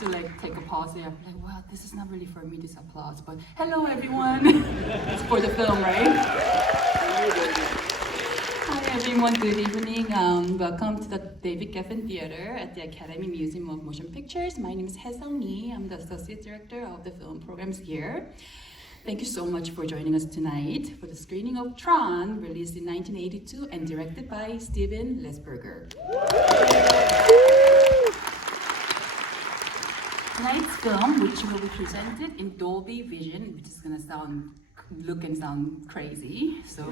to like take a pause there. Like, well, this is not really for me, this applause, but hello everyone. It's for the film, right? Hi everyone, good evening. Welcome to the David Geffen Theater at the Academy Museum of Motion Pictures. My name is Hae-Sung Lee. I'm the Associate Director of the film programs here. Thank you so much for joining us tonight for the screening of Tron, released in 1982 and directed by Steven Lesberger. Tonight's film, which will be presented in Dolby Vision, which is going to look and sound crazy. So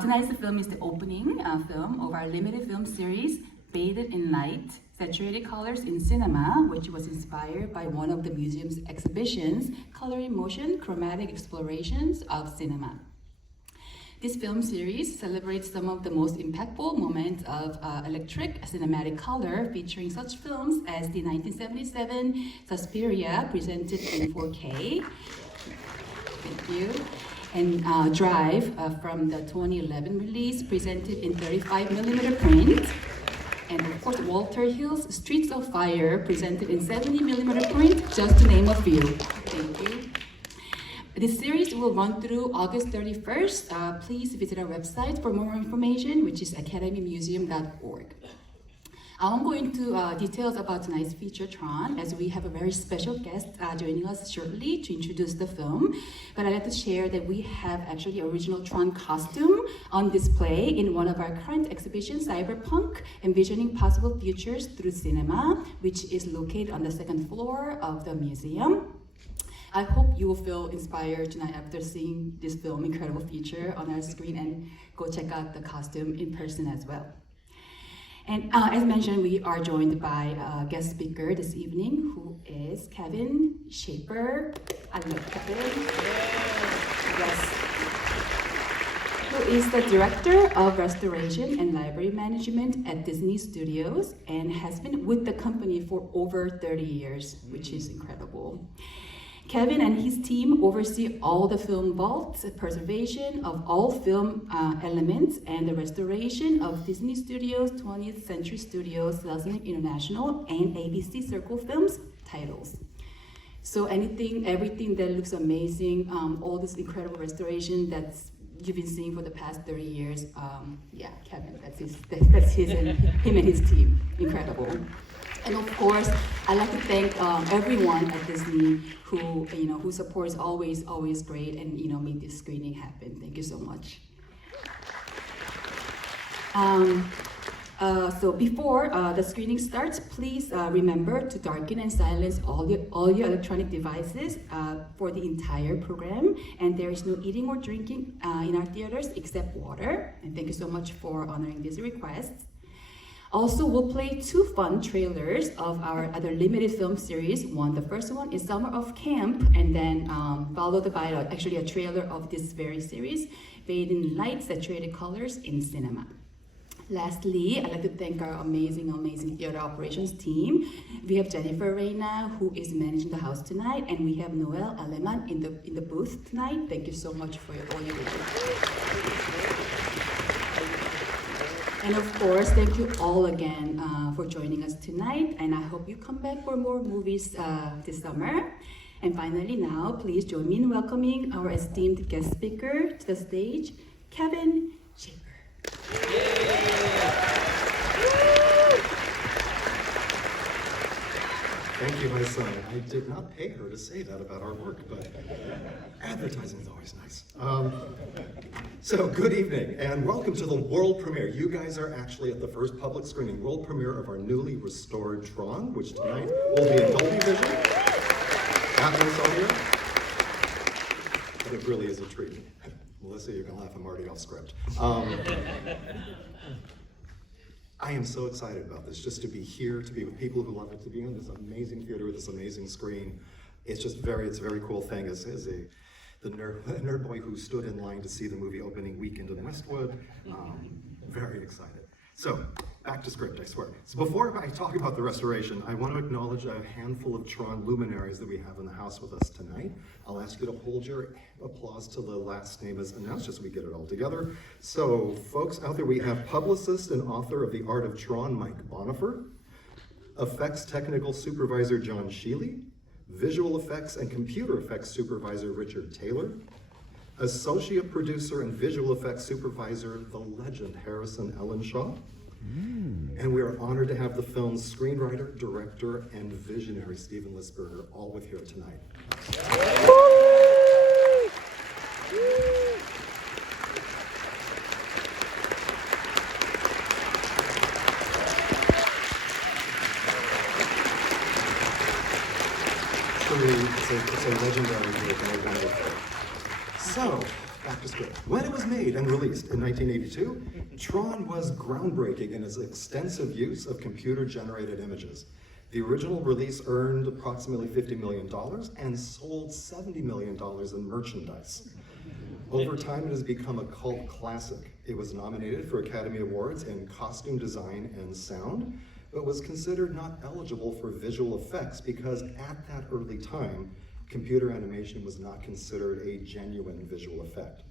tonight's film is the opening film of our limited film series, Bathed in Light, Saturated Colors in Cinema, which was inspired by one of the museum's exhibitions, Color in Motion, Chromatic Explorations of Cinema. This film series celebrates some of the most impactful moments of electric cinematic color, featuring such films as the 1977 Suspiria, presented in 4K. Thank you. And Drive from the 2011 release, presented in 35mm print. And of course, Walter Hill's Streets of Fire, presented in 70mm print, just to name a few. Thank you. This series will run through August 31st. Please visit our website for more information, which is academymuseum.org. I won't go into details about tonight's feature, Tron, as we have a very special guest joining us shortly to introduce the film. But I'd like to share that we have actually original Tron costume on display in one of our current exhibitions, Cyberpunk, Envisioning Possible Futures Through Cinema, which is located on the second floor of the museum. I hope you will feel inspired tonight after seeing this film, incredible feature, on our screen, and go check out the costume in person as well. And as mentioned, we are joined by a guest speaker this evening, who is Kevin Schaefer. I love Kevin. Yes. Who is the Director of Restoration and Library Management at Disney Studios and has been with the company for over 30 years, which is incredible. Kevin and his team oversee all the film vaults, preservation of all film elements, and the restoration of Disney Studios, 20th Century Studios, Selznick International, and ABC Circle Films titles. So everything that looks amazing, all this incredible restoration that's you've been seeing for the past 30 years, yeah, Kevin, that's his and him and his team, incredible. And of course, I'd like to thank everyone at Disney who supports always great and made this screening happen. Thank you so much. So before the screening starts, please remember to darken and silence all your electronic devices for the entire program. And there is no eating or drinking in our theaters except water. And thank you so much for honoring these requests. Also, we'll play two fun trailers of our other limited film series. The first one is Summer of Camp, and then followed by actually a trailer of this very series, Bathed in Light, Saturated Colors in Cinema. Lastly, I'd like to thank our amazing theater operations team. We have Jennifer Reyna, who is managing the house tonight, and we have Noel Aleman in the booth tonight. Thank you so much for all your work. And of course, thank you all again for joining us tonight, and I hope you come back for more movies this summer. And finally now, please join me in welcoming our esteemed guest speaker to the stage, Kevin Schaefer. Thank you, my son. I did not pay her to say that about our work, but advertising is always nice. So good evening, and welcome to the world premiere. You guys are actually at the first public screening, world premiere of our newly restored Tron, which tonight will be in Dolby Vision, Atmos audio, but it really is a treat. Melissa, you can laugh, I'm already off script. I am so excited about this, just to be here, to be with people who love it, to be in this amazing theater with this amazing screen. It's a very cool thing. As the nerd boy who stood in line to see the movie opening weekend in Westwood, very excited. So, back to script, I swear. So before I talk about the restoration, I want to acknowledge a handful of Tron luminaries that we have in the house with us tonight. I'll ask you to hold your applause till the last name is announced, just so we get it all together. So, folks out there, we have publicist and author of The Art of Tron, Mike Bonifer. Effects Technical Supervisor John Sheely, Visual Effects and Computer Effects Supervisor Richard Taylor, Associate Producer and Visual Effects Supervisor, the legend Harrison Ellenshaw. And we are honored to have the film's screenwriter, director, and visionary Steven Lisberger all with here tonight. It's a legendary work and a wonderful. So, back to script. When it was made and released in 1982, Tron was groundbreaking in its extensive use of computer-generated images. The original release earned approximately $50 million and sold $70 million in merchandise. Over time, it has become a cult classic. It was nominated for Academy Awards in costume design and sound, but was considered not eligible for visual effects because at that early time, computer animation was not considered a genuine visual effect.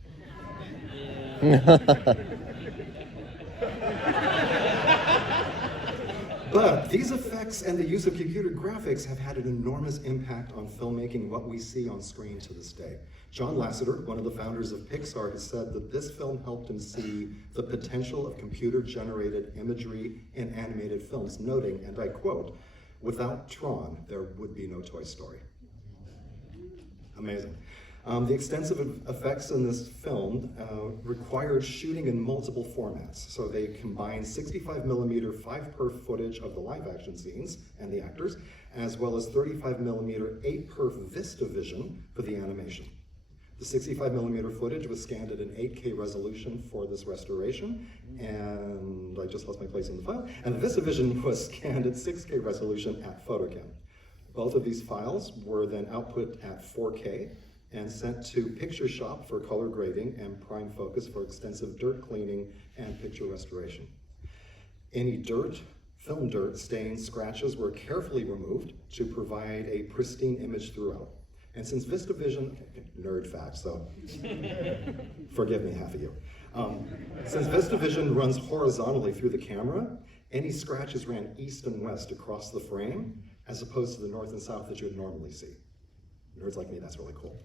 But these effects and the use of computer graphics have had an enormous impact on filmmaking, what we see on screen to this day. John Lasseter, one of the founders of Pixar, has said that this film helped him see the potential of computer-generated imagery in animated films, noting, and I quote, "Without Tron, there would be no Toy Story." Amazing. The extensive effects in this film required shooting in multiple formats. So they combined 65mm 5-perf footage of the live action scenes and the actors, as well as 35mm 8-perf VistaVision for the animation. The 65mm footage was scanned at an 8K resolution for this restoration, and I just lost my place in the file, and the VistaVision was scanned at 6K resolution at PhotoChem. Both of these files were then output at 4K and sent to Picture Shop for color grading and prime focus for extensive dirt cleaning and picture restoration. Any dirt, film dirt, stains, scratches were carefully removed to provide a pristine image throughout. And since VistaVision, nerd facts, so forgive me, half of you. Since VistaVision runs horizontally through the camera, any scratches ran east and west across the frame, as opposed to the north and south that you would normally see. Nerds like me, that's really cool.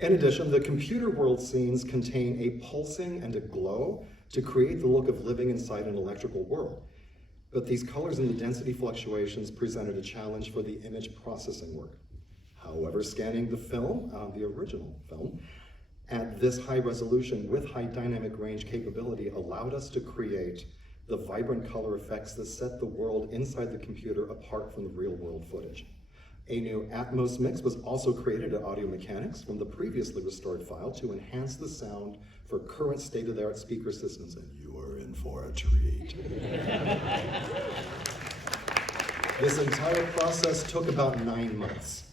In addition, the computer world scenes contain a pulsing and a glow to create the look of living inside an electrical world. But these colors and the density fluctuations presented a challenge for the image processing work. However, scanning the film, the original film, at this high resolution with high dynamic range capability allowed us to create the vibrant color effects that set the world inside the computer apart from the real world footage. A new Atmos mix was also created at Audio Mechanics from the previously restored file to enhance the sound for current state-of-the-art speaker systems, and you are in for a treat. This entire process took about 9 months.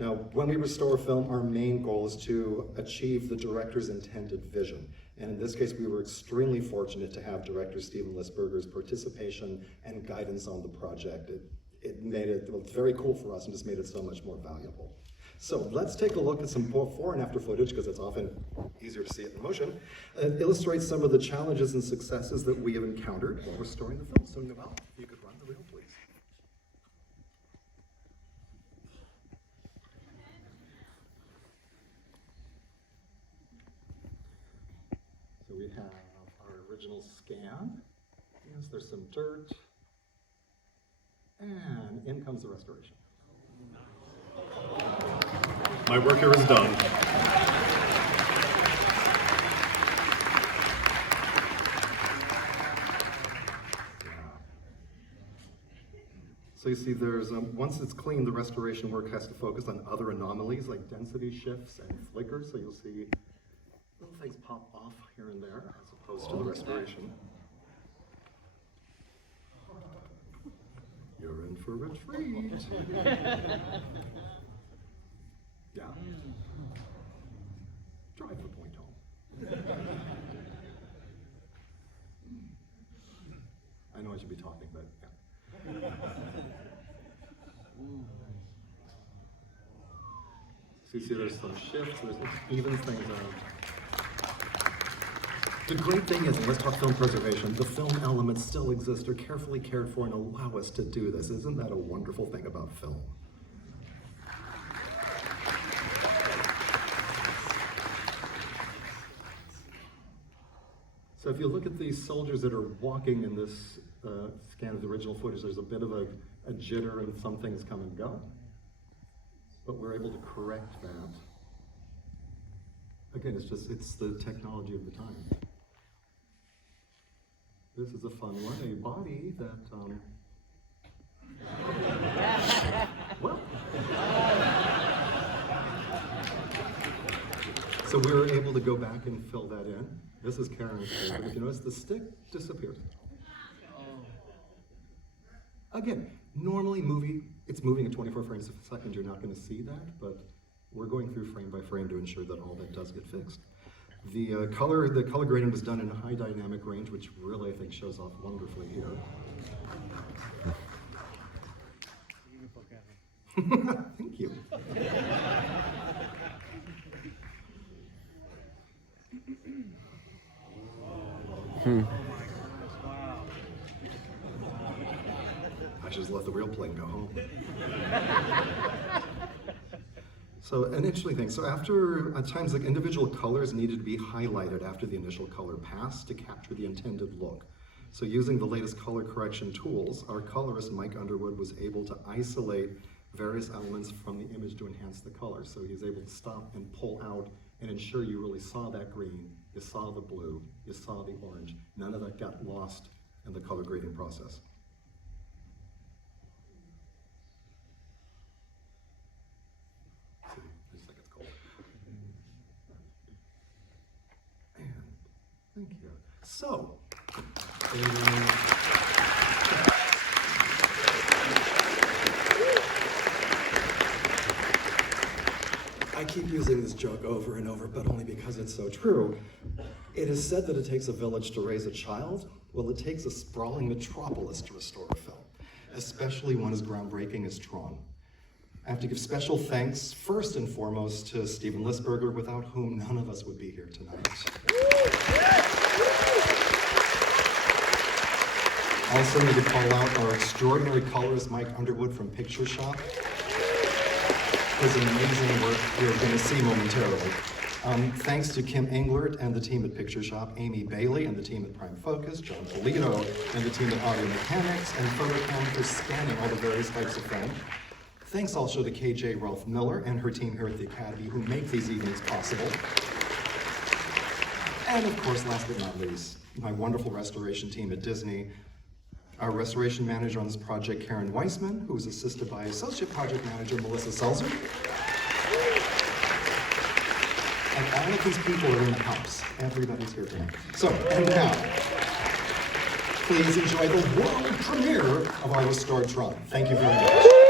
Now, when we restore a film, our main goal is to achieve the director's intended vision. And in this case, we were extremely fortunate to have director Steven Lisberger's participation and guidance on the project. It made it very cool for us and just made it so much more valuable. So let's take a look at some before and after footage, because it's often easier to see it in motion. It illustrates some of the challenges and successes that we have encountered while restoring the film. So Noel, if you could run the reel, please. So we have our original scan. Yes, there's some dirt. And in comes the restoration. My work here is done. So you see there's, once it's clean, the restoration work has to focus on other anomalies like density shifts and flickers. So you'll see little things pop off here and there as opposed to the restoration. You're in for a treat. Yeah. Drive the point home. I know I should be talking, but yeah. So you see there's some shifts, it evens things out. The great thing is, and let's talk film preservation, the film elements still exist, are carefully cared for and allow us to do this. Isn't that a wonderful thing about film? So if you look at these soldiers that are walking in this scan of the original footage, there's a bit of a jitter and some things come and go. But we're able to correct that. Again, it's the technology of the time. This is a fun one, a body that, well. So we were able to go back and fill that in. This is Karen's face, but if you notice, the stick disappears. Again, normally it's moving at 24 frames a second, you're not going to see that, but we're going through frame by frame to ensure that all that does get fixed. The color grading was done in a high dynamic range, which really I think shows off wonderfully here. Thank you. I should just let the real plane go home. So an interesting thing, so after, at times like individual colors needed to be highlighted after the initial color pass to capture the intended look. So using the latest color correction tools, our colorist Mike Underwood was able to isolate various elements from the image to enhance the color. So he was able to stop and pull out and ensure you really saw that green, you saw the blue, you saw the orange. None of that got lost in the color grading process. Thank you. So, I keep using this joke over and over, but only because it's so true. It is said that it takes a village to raise a child. Well, it takes a sprawling metropolis to restore a film, especially one as groundbreaking as Tron. I have to give special thanks, first and foremost, to Steven Lisberger, without whom none of us would be here tonight. Also need to call out our extraordinary colorist, Mike Underwood from Picture Shop. His amazing work you're going to see momentarily. Thanks to Kim Englert and the team at Picture Shop, Amy Bailey and the team at Prime Focus, John Polito and the team at Audio Mechanics, and Photocam for scanning all the various types of film. Thanks also to KJ Rolf Miller and her team here at the Academy who make these evenings possible. And of course, last but not least, my wonderful restoration team at Disney. Our restoration manager on this project, Karen Weissman, who is assisted by Associate Project Manager, Melissa Selzer. And all of these people are in the house. Everybody's here tonight. So, and now, please enjoy the world premiere of our restored Tron. Thank you very much.